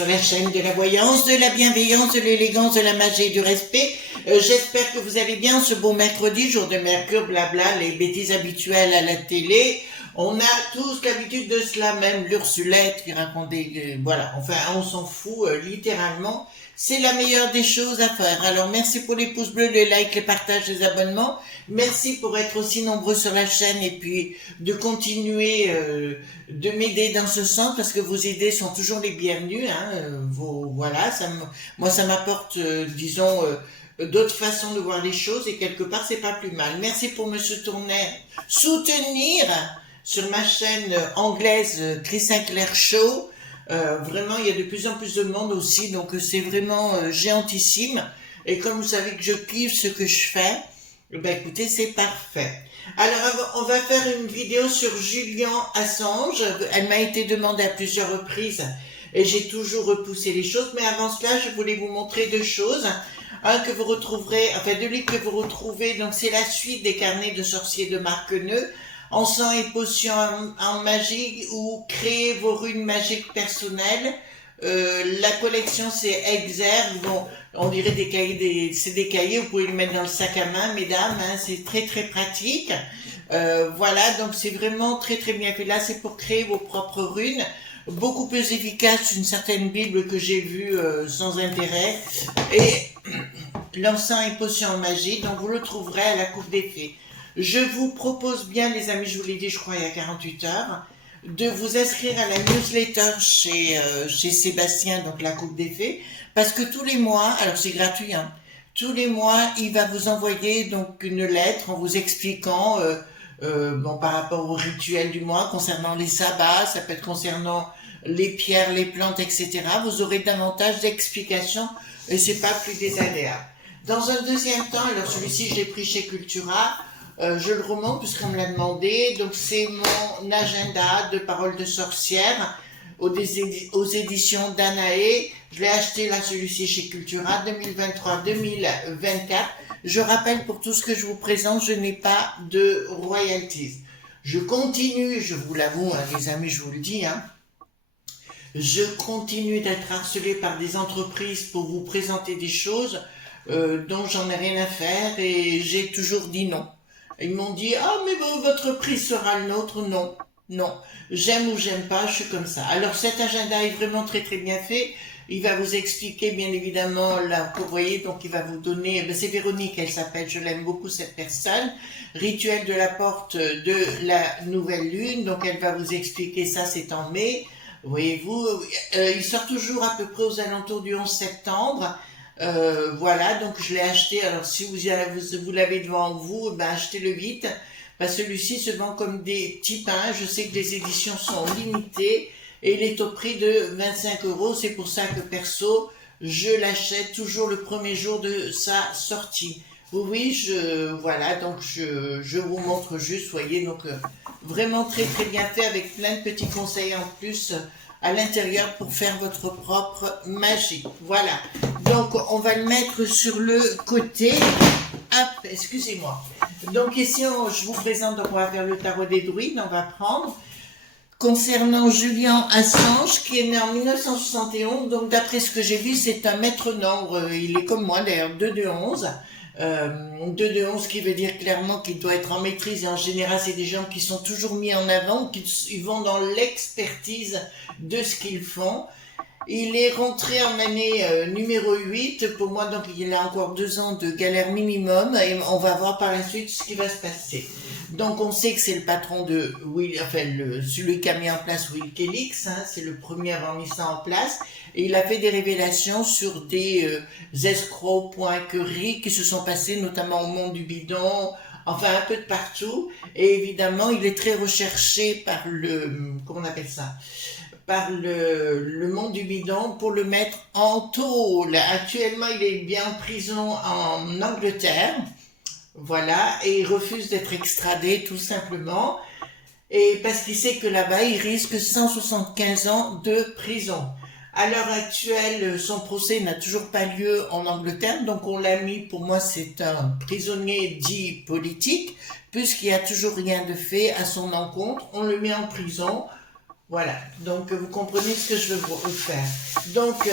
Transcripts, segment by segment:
sur la chaîne de la voyance, de la bienveillance, de l'élégance, de la magie et du respect. J'espère que vous allez bien ce beau mercredi, jour de Mercure, blabla, les bêtises habituelles à la télé. On a tous l'habitude de cela, même l'Ursulette qui raconte voilà, enfin, on s'en fout, littéralement. C'est la meilleure des choses à faire. Alors, merci pour les pouces bleus, les likes, les partages, les abonnements. Merci pour être aussi nombreux sur la chaîne et puis de continuer de m'aider dans ce sens parce que vos idées sont toujours les bienvenues. Voilà, moi, ça m'apporte, disons, d'autres façons de voir les choses et quelque part, c'est pas plus mal. Merci pour me soutenir sur ma chaîne anglaise Chris Sinclair Show. Vraiment, il y a de plus en plus de monde aussi, donc c'est vraiment géantissime. Et comme vous savez que je kiffe ce que je fais, ben écoutez, c'est parfait. Alors, on va faire une vidéo sur Julian Assange. Elle m'a été demandée à plusieurs reprises et j'ai toujours repoussé les choses. Mais avant cela, je voulais vous montrer deux choses. Un que vous retrouverez, enfin deux livres que vous retrouvez, donc c'est la suite des carnets de sorciers de Marc Queneux. En sang et potions en magie ou créer vos runes magiques personnelles. La collection c'est Exergue, bon, on dirait des cahiers, c'est des cahiers, vous pouvez les mettre dans le sac à main, mesdames, hein, c'est très très pratique. Voilà, donc c'est vraiment très très bien fait. Là, c'est pour créer vos propres runes, beaucoup plus efficace qu'une certaine Bible que j'ai vue sans intérêt. Et l'encens et potions en magie, donc vous le trouverez à la Coupe des Fées. Je vous propose bien, les amis, je vous l'ai dit, je crois, il y a 48 heures, de vous inscrire à la newsletter chez Sébastien, donc la Coupe des Fées, parce que tous les mois, alors c'est gratuit, hein, tous les mois, il va vous envoyer donc une lettre en vous expliquant, bon, par rapport au rituel du mois, concernant les sabbats, ça peut être concernant les pierres, les plantes, etc. Vous aurez davantage d'explications et c'est pas plus désagréable. Dans un deuxième temps, alors celui-ci, je l'ai pris chez Cultura. Je le remonte puisqu'on me l'a demandé. Donc c'est mon agenda de paroles de sorcière aux éditions Danae. Je l'ai acheté là, celui-ci chez Cultura 2023-2024. Je rappelle pour tout ce que je vous présente, je n'ai pas de royalties. Je continue, je vous l'avoue, hein, les amis, je vous le dis, hein, je continue d'être harcelé par des entreprises pour vous présenter des choses dont j'en ai rien à faire et j'ai toujours dit non. Ils m'ont dit, ah, mais votre prix sera le nôtre. Non, non. J'aime ou j'aime pas, je suis comme ça. Alors, cet agenda est vraiment très, très bien fait. Il va vous expliquer, bien évidemment, là, vous voyez, donc il va vous donner, ben, c'est Véronique, elle s'appelle, je l'aime beaucoup, cette personne. Rituel de la porte de la nouvelle lune. Donc, elle va vous expliquer ça, c'est en mai. Voyez-vous, il sort toujours à peu près aux alentours du 11 septembre. Voilà, donc je l'ai acheté. Alors si vous l'avez devant vous, ben achetez-le vite. Parce que celui-ci se vend comme des petits pains. Je sais que les éditions sont limitées et il est au prix de 25 €. C'est pour ça que perso, je l'achète toujours le premier jour de sa sortie. Oui, voilà, donc je vous montre juste, voyez, donc vraiment très très bien fait avec plein de petits conseils en plus à l'intérieur pour faire votre propre magie. Voilà, donc on va le mettre sur le côté. Hop, excusez-moi. Donc ici, je vous présente, donc on va faire le tarot des druides, on va prendre. Concernant Julian Assange, qui est né en 1971, donc d'après ce que j'ai vu, c'est un maître nombre, il est comme moi d'ailleurs, 2 de 11. 2 de 11 qui veut dire clairement qu'il doit être en maîtrise et en général c'est des gens qui sont toujours mis en avant, qui vont dans l'expertise de ce qu'ils font. Il est rentré en année numéro 8, pour moi donc il a encore 2 ans de galère minimum et on va voir par la suite ce qui va se passer. Donc on sait que c'est le patron de celui qui a mis en place Wikileaks, hein, c'est le premier à avoir mis ça en place, et il a fait des révélations sur des escroqueries qui se sont passées notamment au monde du bidon, enfin un peu de partout, et évidemment il est très recherché par comment on appelle ça, par le monde du bidon pour le mettre en tôle. Actuellement il est bien en prison en Angleterre. Voilà, et il refuse d'être extradé tout simplement, et parce qu'il sait que là-bas, il risque 175 ans de prison. À l'heure actuelle, son procès n'a toujours pas lieu en Angleterre, donc on l'a mis, pour moi c'est un prisonnier dit politique, puisqu'il n'y a toujours rien de fait à son encontre, on le met en prison. Voilà, donc vous comprenez ce que je veux vous faire. Donc,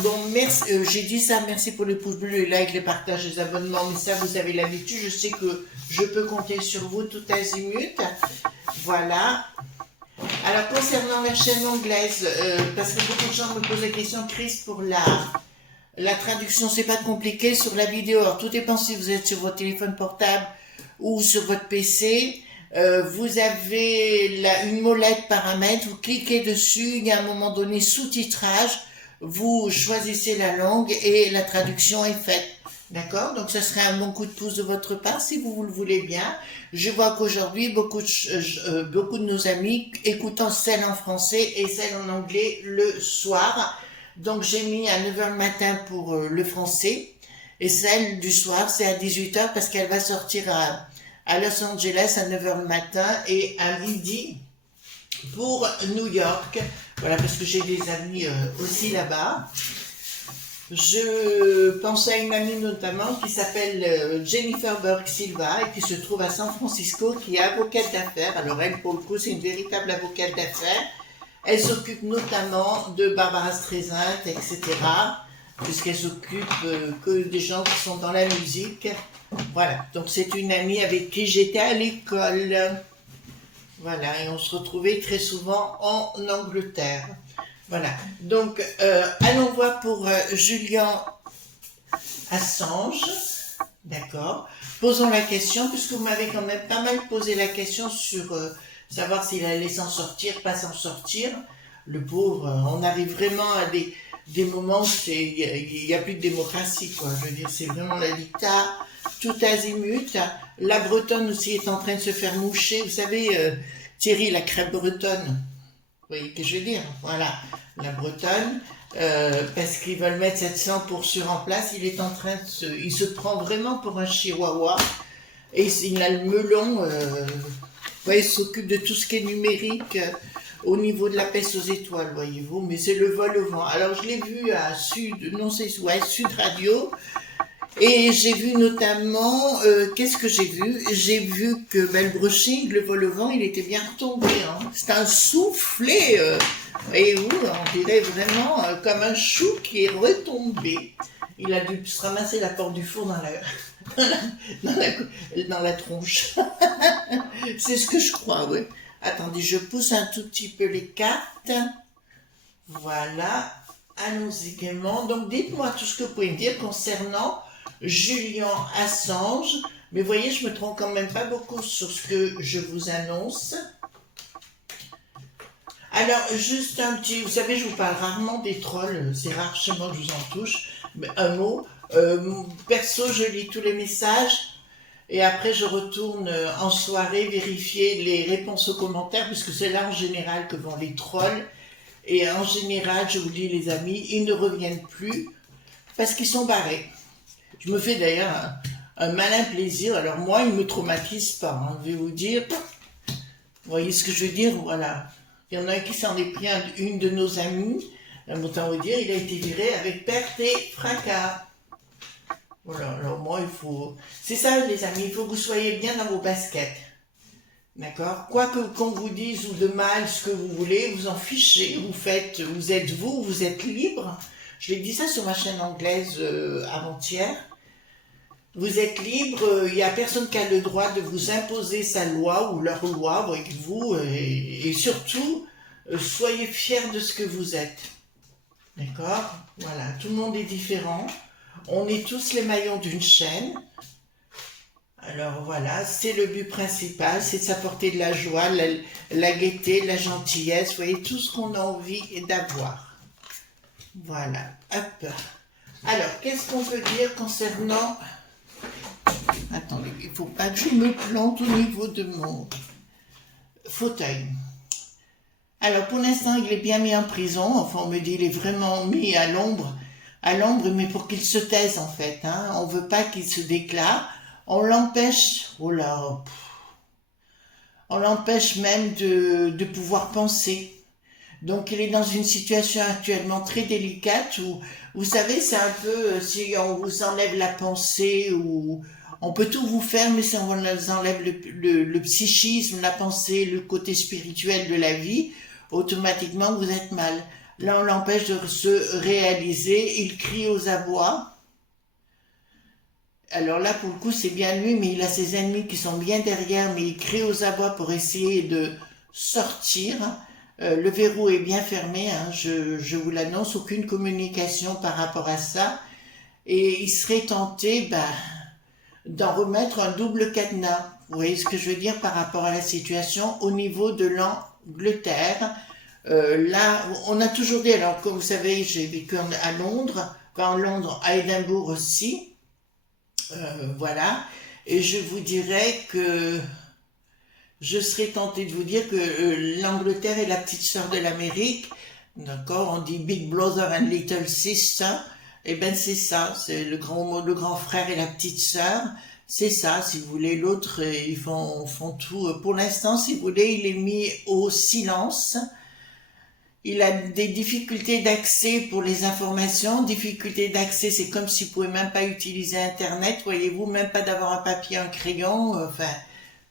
bon, merci, j'ai dit ça, merci pour les pouces bleus, les likes, les partages, les abonnements, mais ça, vous avez l'habitude, je sais que je peux compter sur vous tout azimut. Voilà. Alors, concernant la chaîne anglaise, parce que beaucoup de gens me posent la question, Chris, pour la traduction, c'est pas compliqué sur la vidéo. Alors, tout dépend si vous êtes sur votre téléphone portable ou sur votre PC. Vous avez une molette paramètres, vous cliquez dessus, il y a un moment donné sous-titrage, vous choisissez la langue et la traduction est faite. D'accord? Donc ce serait un bon coup de pouce de votre part si vous le voulez bien. Je vois qu'aujourd'hui, beaucoup de nos amis écoutant celle en français et celle en anglais le soir. Donc j'ai mis à 9 h le matin pour le français et celle du soir c'est à 18 h parce qu'elle va sortir à Los Angeles à 9 h le matin et à midi pour New York. Voilà, parce que j'ai des amis aussi là-bas. Je pense à une amie notamment qui s'appelle Jennifer Burke Silva et qui se trouve à San Francisco, qui est avocate d'affaires. Alors elle, pour le coup, c'est une véritable avocate d'affaires. Elle s'occupe notamment de Barbara Streisand, etc. Puisqu'elle s'occupe que des gens qui sont dans la musique. Voilà, donc c'est une amie avec qui j'étais à l'école. Voilà, et on se retrouvait très souvent en Angleterre. Voilà, donc allons voir pour Julian Assange. D'accord. Posons la question, puisque vous m'avez quand même pas mal posé la question sur savoir s'il allait s'en sortir, pas s'en sortir. Le pauvre, on arrive vraiment à des moments où il n'y a plus de démocratie, quoi. Je veux dire, c'est vraiment la dictature, tout azimut. La Bretonne aussi est en train de se faire moucher. Vous savez, Thierry, la crêpe bretonne. Vous voyez ce que je veux dire? Voilà, la Bretonne, parce qu'ils veulent mettre cette censure en place, il est en train il se prend vraiment pour un chihuahua, et il a le melon, il s'occupe de tout ce qui est numérique, au niveau de la peste aux étoiles, voyez-vous, mais c'est le vol au vent. Alors je l'ai vu à Sud, non c'est Sud Radio, et j'ai vu notamment, qu'est-ce que j'ai vu? J'ai vu que le brushing, le vol au vent, il était bien retombé. Hein. C'est un soufflé, et où on dirait vraiment comme un chou qui est retombé. Il a dû se ramasser la porte du four dans la tronche. C'est ce que je crois, oui. Attendez, je pousse un tout petit peu les cartes. Voilà. Allons-y gaiement. Donc dites-moi tout ce que vous pouvez me dire concernant Julian Assange, mais voyez, je me trompe quand même pas beaucoup sur ce que je vous annonce. Alors, juste un petit, vous savez, je vous parle rarement des trolls, c'est rare chez moi que je vous en touche, mais un mot, perso, je lis tous les messages, et après je retourne en soirée vérifier les réponses aux commentaires, puisque c'est là en général que vont les trolls, et en général, je vous dis les amis, ils ne reviennent plus, parce qu'ils sont barrés. Je me fais d'ailleurs un malin plaisir. Alors moi, il ne me traumatise pas, hein, je vais vous dire. Vous voyez ce que je veux dire? Voilà. Il y en a un qui s'en est pris une de nos amies. Autant vous dire, il a été viré avec perte et fracas. Voilà, alors moi, il faut... C'est ça, les amis, il faut que vous soyez bien dans vos baskets. D'accord? Quoi qu'on vous dise ou de mal, ce que vous voulez, vous en fichez. Vous êtes vous êtes libre. Je l'ai dit ça sur ma chaîne anglaise avant-hier. Vous êtes libre, il n'y a personne qui a le droit de vous imposer sa loi ou leur loi, voyez-vous, et surtout, soyez fiers de ce que vous êtes. D'accord? Voilà, tout le monde est différent. On est tous les maillons d'une chaîne. Alors voilà, c'est le but principal, c'est de s'apporter de la joie, la gaieté, la gentillesse, vous voyez, tout ce qu'on a envie d'avoir. Voilà, hop. Alors, qu'est-ce qu'on peut dire concernant... Attendez, il ne faut pas que je me plante au niveau de mon fauteuil. Alors, pour l'instant, il est bien mis en prison. Enfin, on me dit qu'il est vraiment mis à l'ombre, mais pour qu'il se taise, en fait. Hein. On ne veut pas qu'il se déclare. On l'empêche... Oh là... On l'empêche même de pouvoir penser. Donc, il est dans une situation actuellement très délicate où, vous savez, c'est un peu si on vous enlève la pensée ou on peut tout vous faire, mais si on vous enlève le psychisme, la pensée, le côté spirituel de la vie, automatiquement vous êtes mal. Là, on l'empêche de se réaliser, il crie aux abois. Alors là, pour le coup, c'est bien lui, mais il a ses ennemis qui sont bien derrière, mais il crie aux abois pour essayer de sortir. Le verrou est bien fermé, hein, je vous l'annonce, aucune communication par rapport à ça. Et il serait tenté d'en remettre un double cadenas. Vous voyez ce que je veux dire par rapport à la situation au niveau de l'Angleterre. Là, on a toujours dit, alors comme vous savez, j'ai vécu à Londres, enfin en Londres, à Édimbourg aussi. Voilà. Et je vous dirais que je serais tentée de vous dire que l'Angleterre est la petite sœur de l'Amérique. D'accord? On dit Big Brother and Little Sister. Eh ben c'est ça, c'est le grand frère et la petite sœur. C'est ça, si vous voulez. L'autre, ils font tout. Pour l'instant, si vous voulez, il est mis au silence. Il a des difficultés d'accès pour les informations. Difficultés d'accès, c'est comme s'il pouvait même pas utiliser Internet, voyez-vous, même pas d'avoir un papier, un crayon, enfin,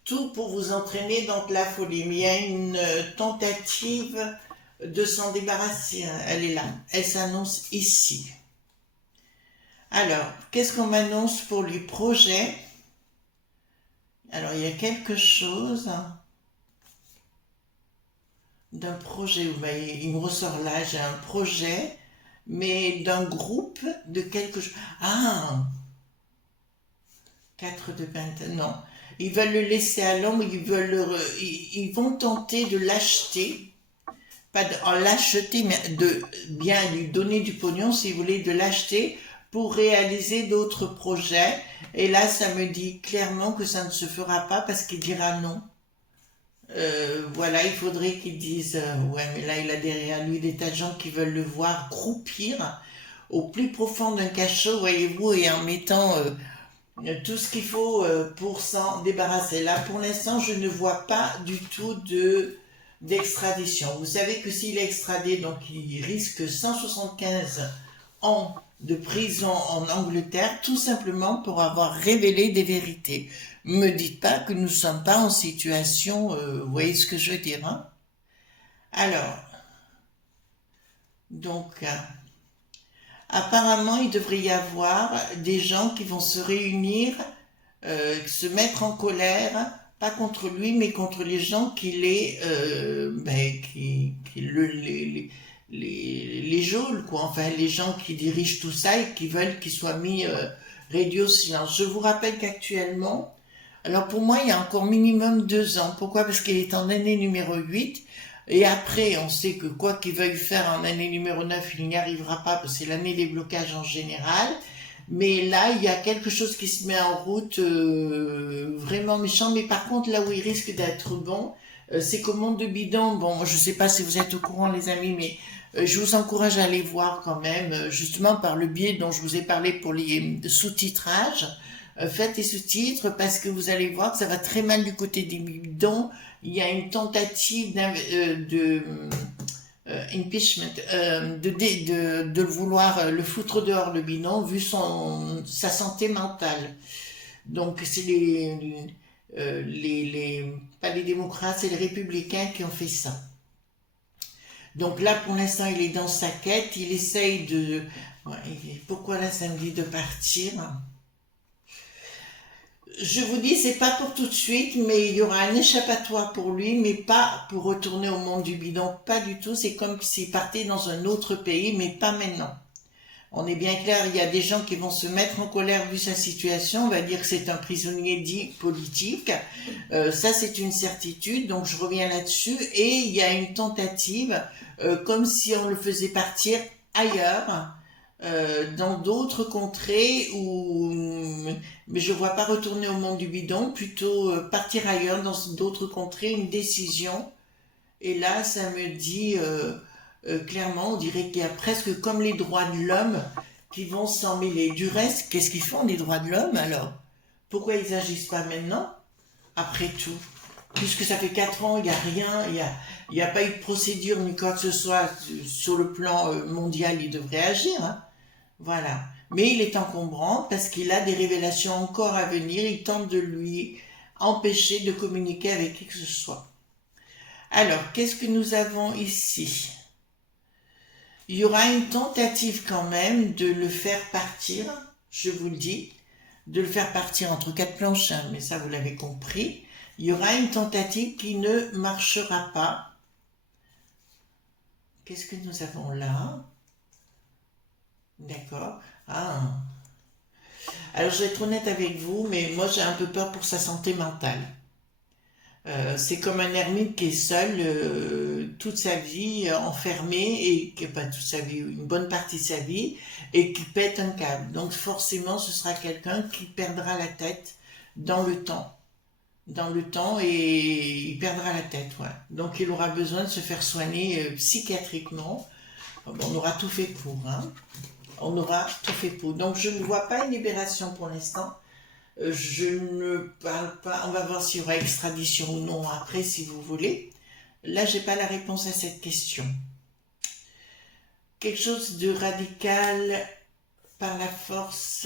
tout pour vous entraîner dans de la folie. Mais il y a une tentative de s'en débarrasser. Elle est là. Elle s'annonce ici. Alors, qu'est-ce qu'on m'annonce pour les projets? Alors, il y a quelque chose d'un projet, vous voyez, il me ressort là, j'ai un projet, mais d'un groupe de quelque chose. Ah, 4 de pentacle, non. Ils veulent le laisser à l'ombre, ils vont tenter de l'acheter, pas en l'acheter, mais de bien lui donner du pognon, si vous voulez, de l'acheter pour réaliser d'autres projets. Et là, ça me dit clairement que ça ne se fera pas parce qu'il dira non. Voilà, il faudrait qu'ils disent ouais, mais là il a derrière lui des tas de gens qui veulent le voir croupir au plus profond d'un cachot, voyez-vous, et en mettant tout ce qu'il faut pour s'en débarrasser. Là, pour l'instant, je ne vois pas du tout d'extradition. Vous savez que s'il est extradé, donc il risque 175 ans de prison en Angleterre, tout simplement pour avoir révélé des vérités. Me dites pas que nous ne sommes pas en situation, vous voyez ce que je veux dire, hein? Alors, donc, apparemment, il devrait y avoir des gens qui vont se réunir, se mettre en colère, pas contre lui, mais contre les gens les geôles, quoi. Enfin, les gens qui dirigent tout ça et qui veulent qu'il soit mis réduit au silence. Je vous rappelle qu'actuellement, alors pour moi, il y a encore minimum 2 ans. Pourquoi? Parce qu'il est en année numéro 8. Et après, on sait que quoi qu'il veuille faire en année numéro 9, il n'y arrivera pas parce que c'est l'année des blocages en général. Mais là, il y a quelque chose qui se met en route vraiment méchant. Mais par contre, là où il risque d'être bon, c'est qu'au monde de bidon, bon, je ne sais pas si vous êtes au courant les amis, mais je vous encourage à aller voir quand même, justement par le biais dont je vous ai parlé pour les sous-titrages. Faites les sous-titres parce que vous allez voir que ça va très mal du côté des bidons. Il y a une tentative de impeachment, de vouloir le foutre dehors le bidon vu sa santé mentale. Donc c'est pas les démocrates, c'est les républicains qui ont fait ça. Donc là, pour l'instant, il est dans sa quête, il essaye de... Ouais, pourquoi là, ça me dit de partir? Je vous dis, c'est pas pour tout de suite, mais il y aura un échappatoire pour lui, mais pas pour retourner au monde du bidon, pas du tout. C'est comme s'il partait dans un autre pays, mais pas maintenant. On est bien clair, il y a des gens qui vont se mettre en colère vu sa situation, on va dire que c'est un prisonnier dit politique. Ça, c'est une certitude, donc je reviens là-dessus. Et il y a une tentative, comme si on le faisait partir ailleurs, dans d'autres contrées mais je vois pas retourner au monde du bidon, plutôt partir ailleurs dans d'autres contrées, une décision. Et là, ça me dit clairement, on dirait qu'il y a presque comme les droits de l'homme qui vont s'en mêler. Du reste, qu'est-ce qu'ils font les droits de l'homme alors? Pourquoi ils agissent pas maintenant? Après tout, puisque ça fait 4 ans, il n'y a rien, il n'y a pas eu de procédure ni quoi que ce soit sur le plan mondial, il devrait agir, hein. Voilà. Mais il est encombrant parce qu'il a des révélations encore à venir. Il tente de lui empêcher de communiquer avec qui que ce soit. Alors, qu'est-ce que nous avons ici? Il y aura une tentative quand même de le faire partir, je vous le dis, de le faire partir entre quatre planches, hein, mais ça vous l'avez compris. Il y aura une tentative qui ne marchera pas. Qu'est-ce que nous avons là? D'accord. Ah. Alors je vais être honnête avec vous, mais moi j'ai un peu peur pour sa santé mentale. C'est comme un ermite qui est seul toute sa vie, enfermé, et qui pas toute sa vie, une bonne partie de sa vie, et qui pète un câble. Donc forcément, ce sera quelqu'un qui perdra la tête dans le temps. Dans le temps, et il perdra la tête, ouais. Donc il aura besoin de se faire soigner psychiatriquement. Bon, on aura tout fait pour, hein. On aura tout fait pour. Donc je ne vois pas une libération pour l'instant. Je ne parle pas, on va voir s'il y aura extradition ou non après, si vous voulez. Là, j'ai pas la réponse à cette question. Quelque chose de radical par la force?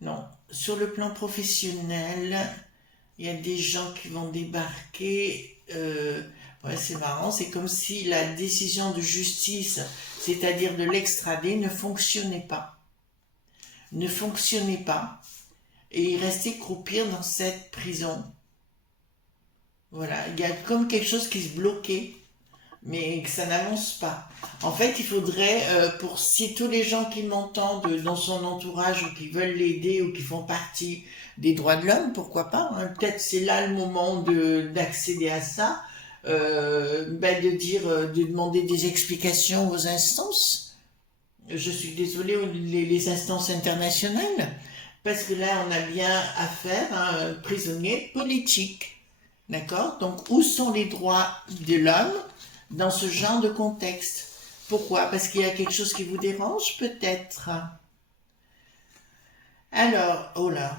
Non. Sur le plan professionnel, il y a des gens qui vont débarquer. Ouais, c'est marrant, c'est comme si la décision de justice, c'est-à-dire de l'extrader, ne fonctionnait pas. Ne fonctionnait pas. Et il restait croupir dans cette prison. Voilà, il y a comme quelque chose qui se bloquait, mais que ça n'avance pas. En fait, il faudrait, pour si tous les gens qui m'entendent dans son entourage ou qui veulent l'aider ou qui font partie des droits de l'homme, pourquoi pas, hein, peut-être c'est là le moment d'accéder à ça, de dire, de demander des explications aux instances. Je suis désolée, les instances internationales. Parce que là, on a bien affaire à un prisonnier politique. D'accord? Donc, où sont les droits de l'homme dans ce genre de contexte? Pourquoi? Parce qu'il y a quelque chose qui vous dérange, peut-être. Alors, oh là.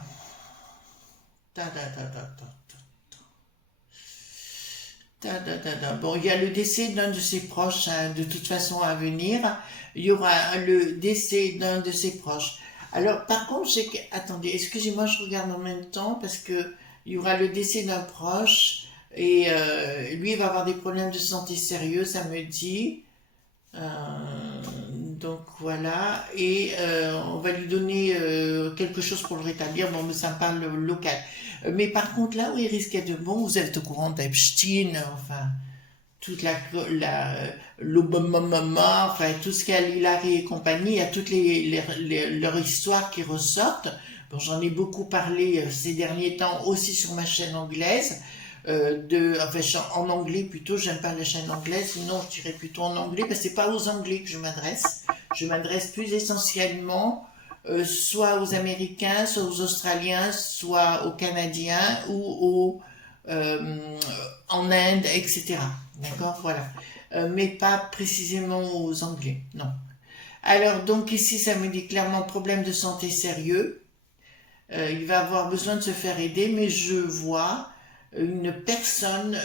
Ta, ta, ta, ta, ta, ta, ta, ta, ta. Bon, il y a le décès d'un de ses proches, hein, de toute façon à venir. Il y aura le décès d'un de ses proches. Alors, par contre, attendez, excusez-moi, je regarde en même temps parce que il y aura le décès d'un proche et lui, il va avoir des problèmes de santé sérieux, ça me dit. Donc voilà, et on va lui donner quelque chose pour le rétablir. Bon, mais ça me parle local. Mais par contre, là où il risquait de bon, vous êtes au courant d'Epstein, enfin toute l'Obama, enfin tout ce qu'il y a Hillary et compagnie, il y a toutes leurs histoires qui ressortent. Bon, j'en ai beaucoup parlé ces derniers temps aussi sur ma chaîne anglaise, en anglais plutôt, j'aime pas la chaîne anglaise, sinon je dirais plutôt en anglais, parce que c'est pas aux Anglais que je m'adresse. Je m'adresse plus essentiellement soit aux Américains, soit aux Australiens, soit aux Canadiens ou en Inde, etc. D'accord, voilà. Mais pas précisément aux Anglais, non. Alors, donc ici, ça me dit clairement problème de santé sérieux. Il va avoir besoin de se faire aider, mais je vois une personne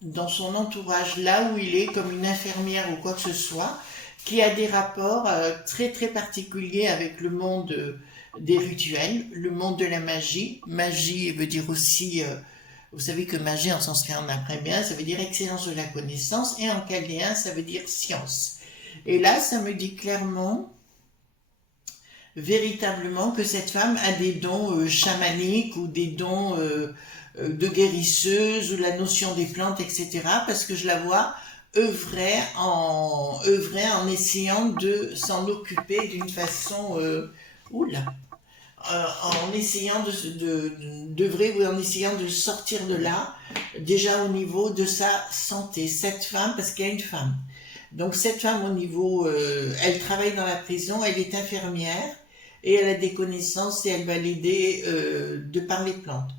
dans son entourage, là où il est, comme une infirmière ou quoi que ce soit, qui a des rapports très très particuliers avec le monde des rituels, le monde de la magie. Magie veut dire aussi... vous savez que magie, en sanskrit, on apprend bien, ça veut dire excellence de la connaissance, et en chaldéen, ça veut dire science. Et là, ça me dit clairement, véritablement, que cette femme a des dons chamaniques ou des dons de guérisseuse ou la notion des plantes, etc. Parce que je la vois œuvrer en essayant de s'en occuper d'une façon... oula en essayant d'œuvrer ou en essayant de sortir de là, déjà au niveau de sa santé. Cette femme, parce qu'il y a une femme. Donc cette femme au niveau, elle travaille dans la prison, elle est infirmière et elle a des connaissances et elle va l'aider de par les plantes.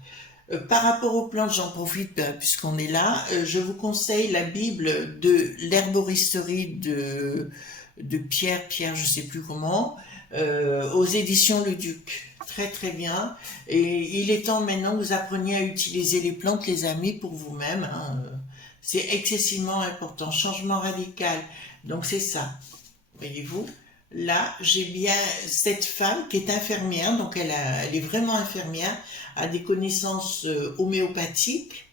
Par rapport aux plantes, j'en profite puisqu'on est là, je vous conseille la Bible de l'herboristerie de Pierre, je sais plus comment, aux éditions Le Duc. Très très bien. Et il est temps maintenant que vous appreniez à utiliser les plantes, les amis, pour vous-même. Hein. C'est excessivement important. Changement radical. Donc c'est ça. Voyez-vous? Là, j'ai bien cette femme qui est infirmière, donc elle est vraiment infirmière, a des connaissances homéopathiques.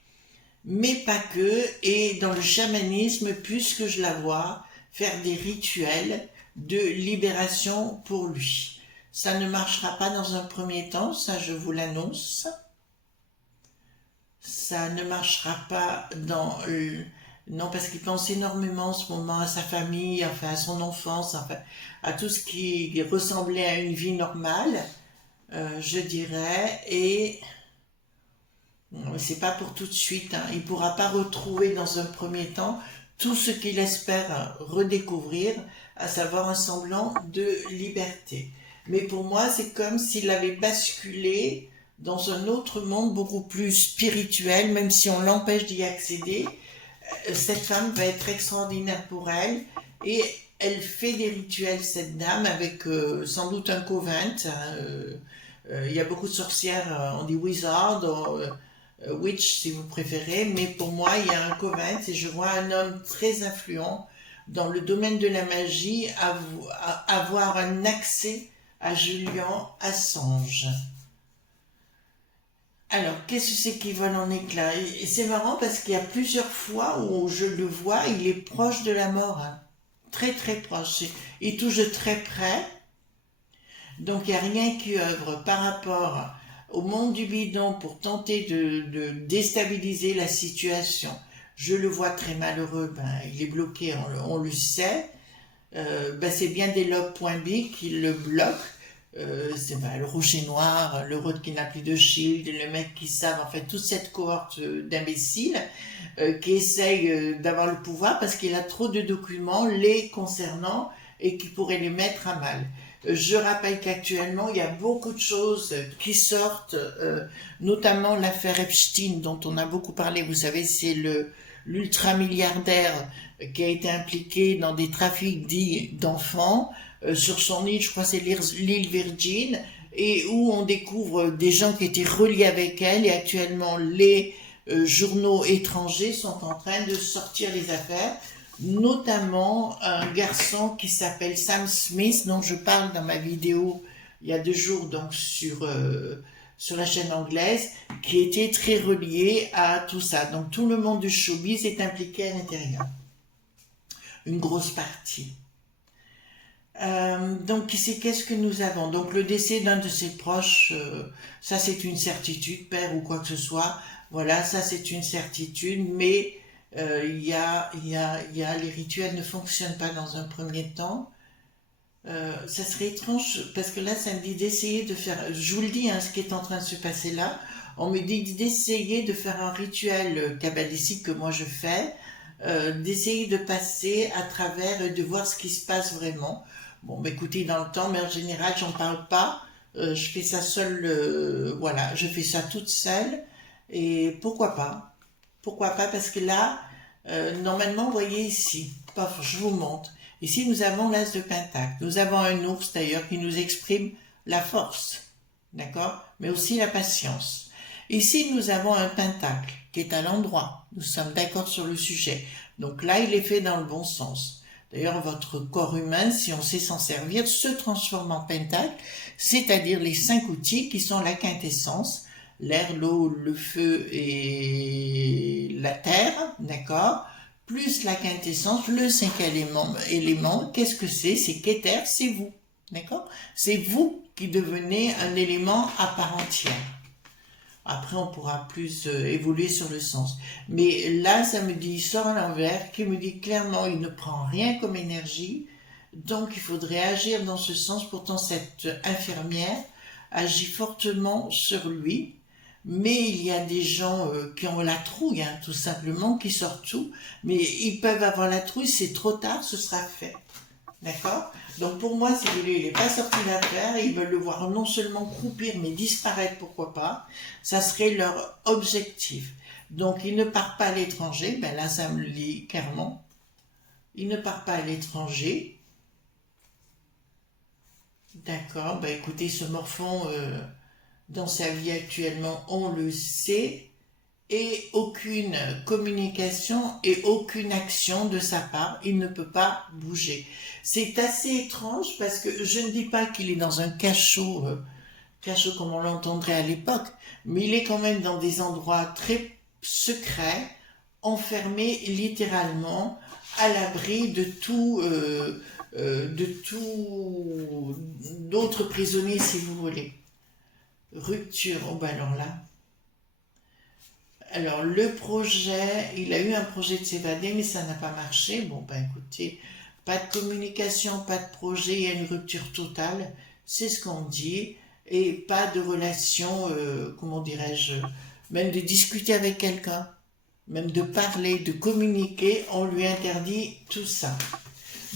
mais pas que, et dans le chamanisme, puisque je la vois, faire des rituels de libération pour lui. Ça ne marchera pas dans un premier temps, ça je vous l'annonce. Ça ne marchera pas dans... non, parce qu'il pense énormément en ce moment à sa famille, enfin à son enfance, enfin à tout ce qui ressemblait à une vie normale, je dirais, et c'est pas pour tout de suite, hein. Il pourra pas retrouver dans un premier temps tout ce qu'il espère redécouvrir, à savoir un semblant de liberté. Mais pour moi, c'est comme s'il avait basculé dans un autre monde beaucoup plus spirituel, même si on l'empêche d'y accéder. Cette femme va être extraordinaire pour elle, et elle fait des rituels, cette dame, avec sans doute un covent. Il y a beaucoup de sorcières, on dit wizard, witch si vous préférez, mais pour moi il y a un covent, et je vois un homme très influent dans le domaine de la magie avoir un accès à Julian Assange. Alors, qu'est-ce que c'est qui vole en éclats? Et c'est marrant parce qu'il y a plusieurs fois où je le vois, il est proche de la mort, hein. Très très proche. Il touche de très près, donc il n'y a rien qui œuvre par rapport au monde du bidon pour tenter de déstabiliser la situation. Je le vois très malheureux, il est bloqué, on le sait. C'est bien des lobes.b qui le bloquent. C'est le rocher noir, le Road qui n'a plus de shield, le mec qui savent, en fait, toute cette cohorte d'imbéciles qui essayent d'avoir le pouvoir parce qu'il a trop de documents les concernant et qui pourraient les mettre à mal. Je rappelle qu'actuellement, il y a beaucoup de choses qui sortent, notamment l'affaire Epstein, dont on a beaucoup parlé. Vous savez, c'est l'ultramilliardaire qui a été impliqué dans des trafics dits d'enfants, sur son île, je crois que c'est l'île Virgin, et où on découvre des gens qui étaient reliés avec elle, et actuellement les journaux étrangers sont en train de sortir les affaires, notamment un garçon qui s'appelle Sam Smith, dont je parle dans ma vidéo il y a 2 jours, donc sur la chaîne anglaise, qui était très relié à tout ça. Donc tout le monde du showbiz est impliqué à l'intérieur. Une grosse partie. Donc ici, qu'est-ce que nous avons? Donc le décès d'un de ses proches, ça c'est une certitude, père ou quoi que ce soit, voilà, ça c'est une certitude, mais les rituels ne fonctionnent pas dans un premier temps. Ça serait étrange, parce que là ça me dit d'essayer de faire, je vous le dis, hein, ce qui est en train de se passer là, on me dit d'essayer de faire un rituel kabbalistique que moi je fais, d'essayer de passer à travers et de voir ce qui se passe vraiment. Bon, écoutez, dans le temps, mais en général, j'en parle pas. Je fais ça seule, voilà, je fais ça toute seule. Et pourquoi pas? Pourquoi pas? Parce que là, normalement, vous voyez ici, paf, je vous montre. Ici, nous avons l'as de pentacle. Nous avons un ours, d'ailleurs, qui nous exprime la force, d'accord? Mais aussi la patience. Ici, nous avons un pentacle qui est à l'endroit. Nous sommes d'accord sur le sujet. Donc là, il est fait dans le bon sens. D'ailleurs, votre corps humain, si on sait s'en servir, se transforme en pentacle, c'est-à-dire les 5 outils qui sont la quintessence, l'air, l'eau, le feu et la terre, d'accord? Plus la quintessence, le 5e élément, qu'est-ce que c'est? C'est qu'éther, c'est vous, d'accord? C'est vous qui devenez un élément à part entière. Après, on pourra plus évoluer sur le sens. Mais là, ça me dit, il sort à l'envers, qui me dit clairement, il ne prend rien comme énergie, donc il faudrait agir dans ce sens. Pourtant, cette infirmière agit fortement sur lui, mais il y a des gens qui ont la trouille, hein, tout simplement, qui sortent tout, mais ils peuvent avoir la trouille, c'est trop tard, ce sera fait. D'accord? Donc pour moi, si vous voulez, il n'est pas sorti d'affaire, ils veulent le voir non seulement croupir, mais disparaître, pourquoi pas. Ça serait leur objectif. Donc il ne part pas à l'étranger, là ça me le dit clairement. Il ne part pas à l'étranger. D'accord, écoutez, ce morphon, dans sa vie actuellement, on le sait. Et aucune communication et aucune action de sa part, il ne peut pas bouger. C'est assez étrange parce que je ne dis pas qu'il est dans un cachot comme on l'entendrait à l'époque, mais il est quand même dans des endroits très secret, enfermé littéralement à l'abri de tout, d'autres prisonniers si vous voulez. Rupture, oh ben alors là. Alors le projet, il a eu un projet de s'évader mais ça n'a pas marché. Bon ben écoutez, pas de communication, pas de projet, il y a une rupture totale, c'est ce qu'on dit, et pas de relation, comment dirais-je, même de discuter avec quelqu'un, même de parler, de communiquer, on lui interdit tout ça.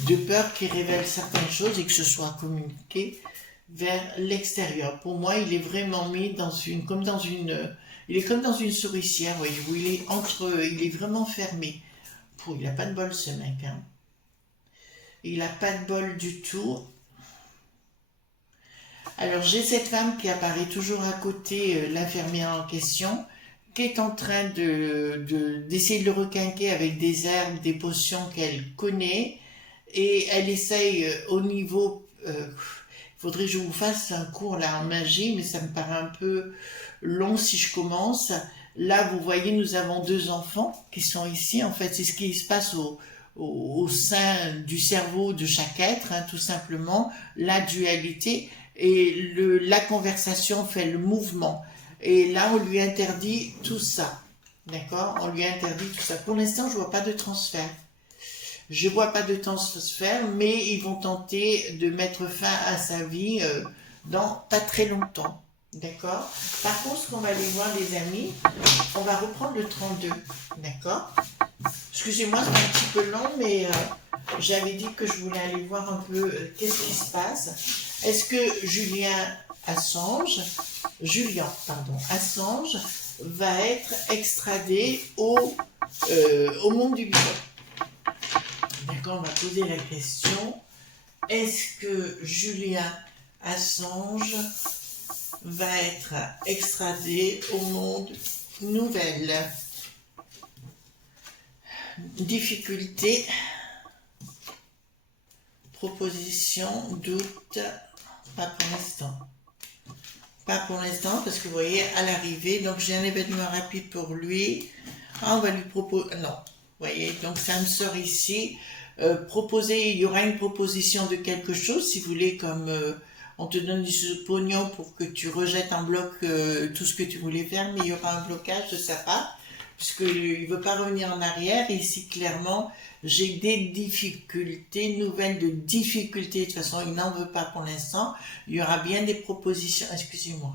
De peur qu'il révèle certaines choses et que ce soit communiqué vers l'extérieur. Pour moi, il est vraiment mis dans une, comme dans une, il est comme dans une souricière, voyez, où il est vraiment fermé. Il n'a pas de bol ce mec, hein. Il n'a pas de bol du tout. Alors j'ai cette femme qui apparaît toujours à côté, l'infirmière en question, qui est en train d'essayer de le requinquer avec des herbes, des potions qu'elle connaît, et elle essaye au niveau... faudrait que je vous fasse un cours là en magie, mais ça me paraît un peu long si je commence. Là, vous voyez, nous avons 2 enfants qui sont ici. En fait, c'est ce qui se passe au sein du cerveau de chaque être, hein, tout simplement. La dualité et la conversation fait le mouvement. Et là, on lui interdit tout ça. D'accord? On lui interdit tout ça. Pour l'instant, je vois pas de transfert. Je vois pas de transfert, mais ils vont tenter de mettre fin à sa vie dans pas très longtemps. D'accord? Par contre, ce qu'on va aller voir, les amis, on va reprendre le 32. D'accord? Excusez-moi, c'est un petit peu long, mais j'avais dit que je voulais aller voir un peu qu'est-ce qui se passe. Est-ce que Julian Assange va être extradé au monde du vivant? D'accord, on va poser la question. Est-ce que Julian Assange va être extradé au monde nouvelle? Difficulté, proposition, doute, pas pour l'instant. Pas pour l'instant, parce que vous voyez, à l'arrivée, donc j'ai un événement rapide pour lui. Ah, on va lui proposer... Non, vous voyez, donc ça me sort ici. Il y aura une proposition de quelque chose, si vous voulez, comme on te donne du pognon pour que tu rejettes en bloc tout ce que tu voulais faire, mais il y aura un blocage de sa part, puisqu'il ne veut pas revenir en arrière. Et ici, clairement, j'ai des difficultés, nouvelles de difficultés. De toute façon, il n'en veut pas pour l'instant. Il y aura bien des propositions, excusez-moi,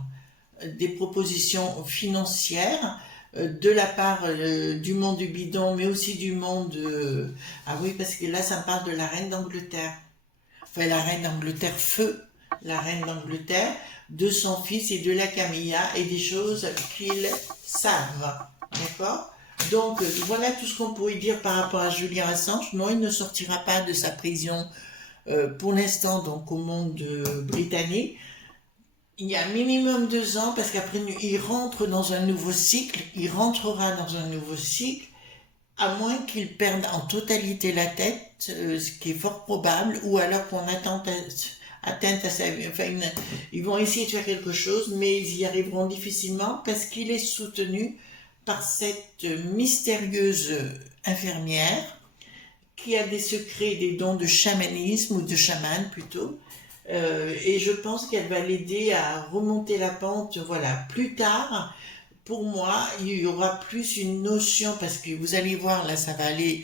des propositions financières, de la part du monde du bidon, mais aussi du monde... ah oui, parce que là, ça me parle de la reine d'Angleterre. Enfin, la reine d'Angleterre, feu, la reine d'Angleterre, de son fils et de la Camilla, et des choses qu'ils savent. D'accord? Donc, voilà tout ce qu'on pourrait dire par rapport à Julian Assange. Non, il ne sortira pas de sa prison pour l'instant, donc au monde britannique. Il y a minimum 2 ans, parce qu'après, il rentre dans un nouveau cycle, il rentrera dans un nouveau cycle, à moins qu'il perde en totalité la tête, ce qui est fort probable, ou alors qu'on atteinte à sa vie. Enfin, ils vont essayer de faire quelque chose, mais ils y arriveront difficilement, parce qu'il est soutenu par cette mystérieuse infirmière, qui a des secrets, des dons de chamanisme, ou de chaman plutôt, et je pense qu'elle va l'aider à remonter la pente. Voilà, plus tard, pour moi, il y aura plus une notion, parce que vous allez voir, là, ça va aller,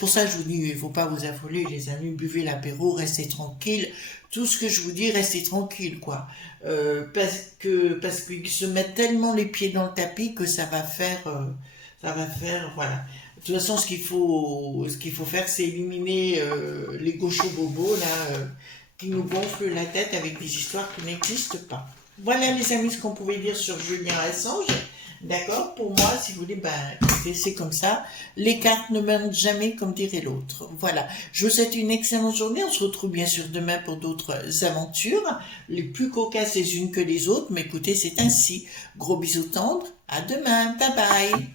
pour ça je vous dis, il ne faut pas vous affoler, les amis, buvez l'apéro, restez tranquille, tout ce que je vous dis, restez tranquille, quoi, parce qu'ils se mettent tellement les pieds dans le tapis que ça va faire, voilà. De toute façon, ce qu'il faut faire, c'est éliminer les gauchos bobos, là, qui nous gonflent la tête avec des histoires qui n'existent pas. Voilà, les amis, ce qu'on pouvait dire sur Julian Assange. D'accord? Pour moi, si vous voulez, écoutez, c'est comme ça. Les cartes ne mentent jamais, comme dirait l'autre. Voilà. Je vous souhaite une excellente journée. On se retrouve bien sûr demain pour d'autres aventures, les plus cocasses les unes que les autres. Mais écoutez, c'est ainsi. Gros bisous tendres. À demain. Bye bye.